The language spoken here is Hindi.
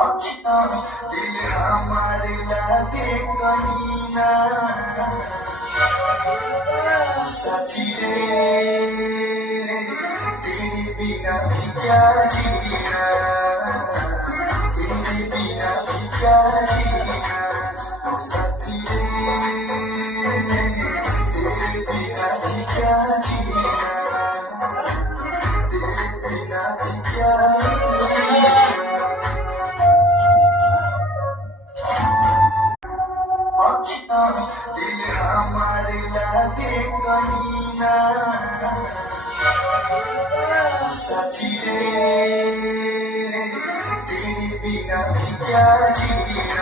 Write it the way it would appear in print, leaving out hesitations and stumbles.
अखियाँ दिल हमारे लागे कहीं ना साथी रे, तेरे बिना भी क्या जीना, तेरे बिना भी क्या जीना साथी रे, तेरे बिना भी क्या जीना, तेरे बिना भी क्या जीना। अखियाँ दिल हमारे लागे कहीं ना साथी रे, तेरे बिना भी क्या जीना।